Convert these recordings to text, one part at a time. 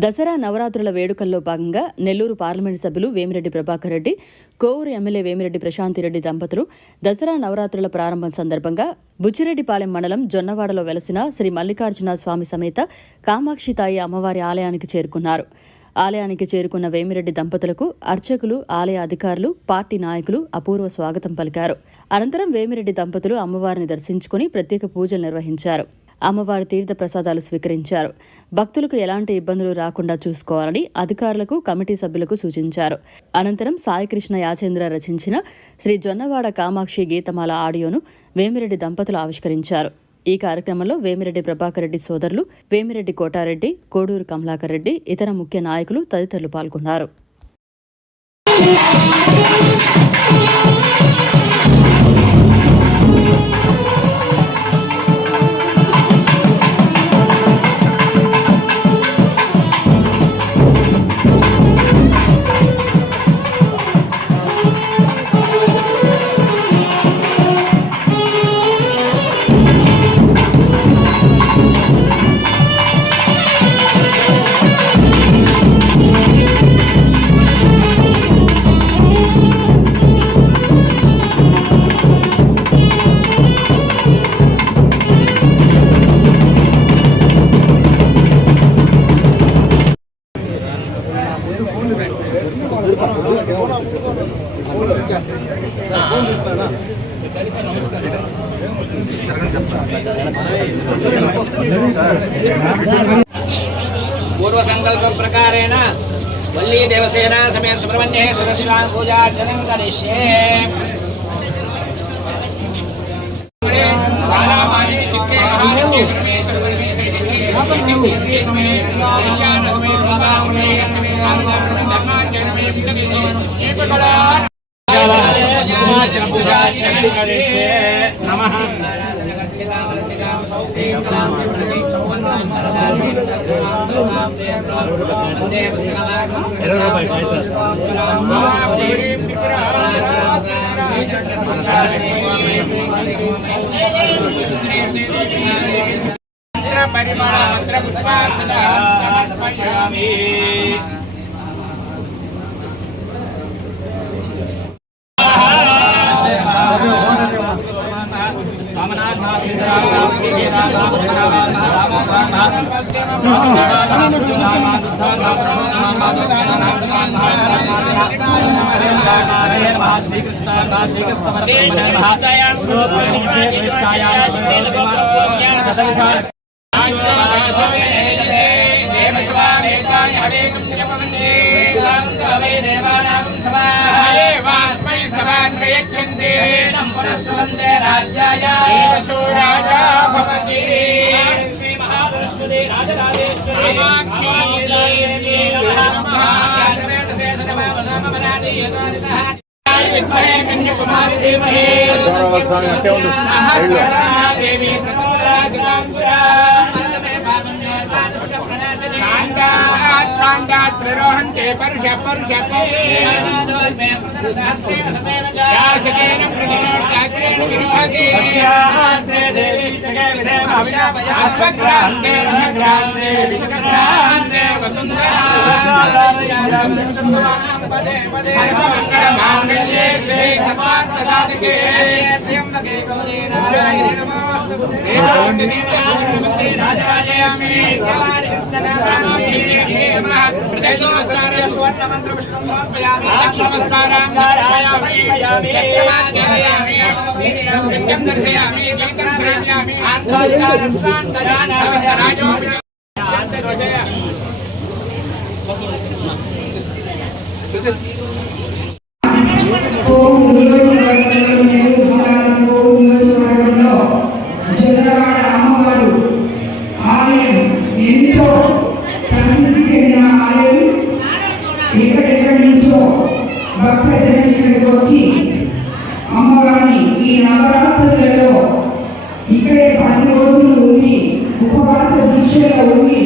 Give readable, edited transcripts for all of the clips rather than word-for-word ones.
దసరా నవరాత్రుల వేడుకల్లో భాగంగా నెల్లూరు పార్లమెంటు సభ్యులు వేమిరెడ్డి ప్రభాకర్ రెడ్డి, కోవూరు ఎమ్మెల్యే వేమిరెడ్డి ప్రశాంతిరెడ్డి దంపతులు దసరా నవరాత్రుల ప్రారంభం సందర్భంగా బుచ్చిరెడ్డిపాలెం మండలం జొన్నవాడలో వెలసిన శ్రీ మల్లికార్జున స్వామి సమేత కామాక్షితాయి అమ్మవారి ఆలయానికి చేరుకున్నారు. ఆలయానికి చేరుకున్న వేమిరెడ్డి దంపతులకు అర్చకులు, ఆలయ అధికారులు, పార్టీ నాయకులు అపూర్వ స్వాగతం పలికారు. అనంతరం వేమిరెడ్డి దంపతులు అమ్మవారిని దర్శించుకుని ప్రత్యేక పూజలు నిర్వహించారు. అమ్మవారి తీర్థ ప్రసాదాలు స్వీకరించారు. భక్తులకు ఎలాంటి ఇబ్బందులు రాకుండా చూసుకోవాలని అధికారులకు, కమిటీ సభ్యులకు సూచించారు. అనంతరం సాయికృష్ణ యాచేంద్ర రచించిన శ్రీ జొన్నవాడ కామాక్షి గీతమాల ఆడియోను వేమిరెడ్డి దంపతులు ఆవిష్కరించారు. ఈ కార్యక్రమంలో వేమిరెడ్డి ప్రభాకర్ రెడ్డి సోదరులు వేమిరెడ్డి కోటారెడ్డి, కోడూరు కమలాకర్ రెడ్డి, ఇతర ముఖ్య నాయకులు తదితరులు పాల్గొన్నారు. पूर्व संकल्प प्रकारेण वल्ली देवसेना समेत सुब्रह्मण्ये सरस्वती पूजार्चनं करिष्ये। नमः परिमल मंत्र पुष्पार्चना समर्पयामि। అమ్మవారిని ఈ నవరాత్రులలో ఇక్కడే 10 రోజులు ఉండి ఉపవాస దీక్షలో ఉండి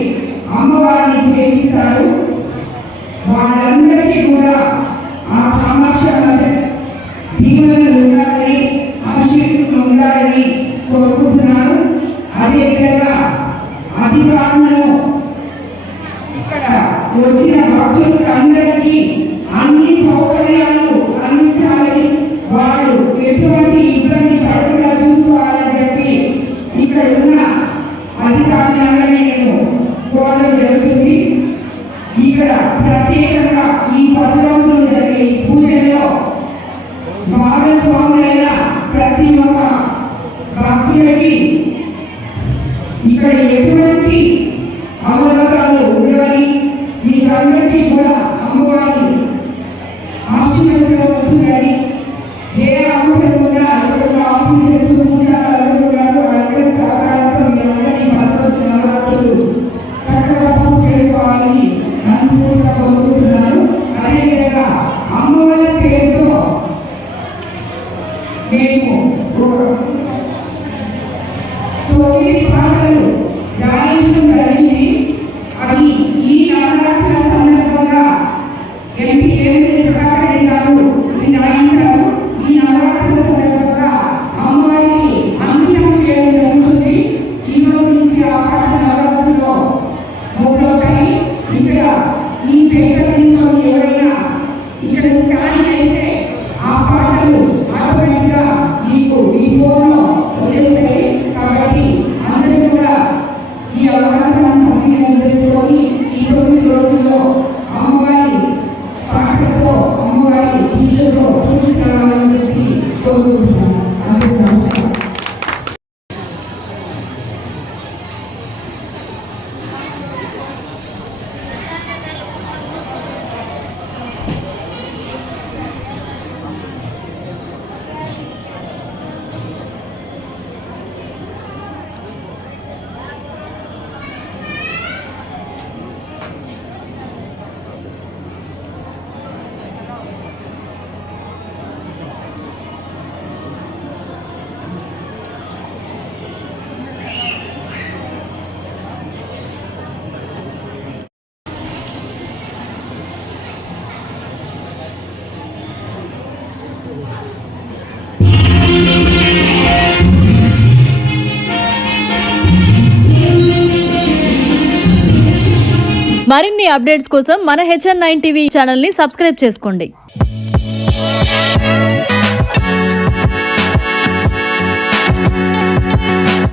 అమ్మవారిని సేవిస్తారు. వాళ్ళందరికీ కూడా ఆ కామాక్షి దీవెనలు ఉండాలని, ఆశీర్వాదం ఉండాలని కోరుకుంటున్నారు. అదేవిధంగా అధికారులను ఇక్కడ వచ్చిన భక్తులకు అందరికీ అన్ని సౌకర్యాలు అందించాలని, వాళ్ళు ఎటువంటి ఇబ్బంది పడకుండా చూసుకోవాలని చెప్పి ఇక్కడ ఉన్న అధికారులందరినీ నేను కోరడం జరుగుతుంది. ఇక్కడ ప్రత్యేకంగా ఈ 10 రోజులు జరిగే ఈ పూజల్లో భాగస్వాములైన ప్రతి ఒక్క భక్తులకి ఇక్కడ ఎటువంటి అవరోధాలు ఉండవని, మీకందరికీ కూడా అమ్మవారి ఆశీర్వచనం ఉంటుందని, ఏ అవసరం ఉన్నా ఇక్కడ ఆఫీసర్స్ పూజారులు ఉన్నారు, వాళ్ళందరి సహకారంతో మీరందరినీ 10 రోజుల నవరాత్రులు చక్కగా పూజ చేసుకోవాలని మనస్ఫూర్తిగా కోరుకుంటున్నాను. అదేవిధంగా అమ్మవారి పేరుతో మేము 9 పాటలు గాయించడం జరిగింది. అది ఈ నవరాత్రుల సందర్భంగా ఎంపీ వేమిరెడ్డి ప్రభాకర్ రెడ్డి గారు గాయించారు. ఈ నవరాత్రుల సందర్భంగా అమ్మవారికి అంకితం చేయడం జరుగుతుంది. ఈ రోజు నుంచి ఆ పాటల నవరాత్రుల్లో మొదలవుతాయి. ఇక్కడ ఈ పేపర్ తీసుకొని ఎవరైనా ఇక్కడ స్కాన్ చేస్తే ఆ పాటలు ఆటోమేటిక్గా మీకు ఈ ఫోన్లో వచ్చేసాయి. కాబట్టి అందరూ కూడా ఈ అవకాశాన్ని సద్వినియోగం చేసుకొని ఈ 9 రోజుల్లో అమ్మవారి పాటలతో, అమ్మవారి దీక్షతో పూర్తి కావాలని చెప్పి కోరుకుంటున్నాను. అందరూ నమస్కారం. మరిన్ని అప్డేట్స్ కోసం మన HN9 టీవీ ఛానల్ని సబ్స్క్రైబ్ చేసుకోండి.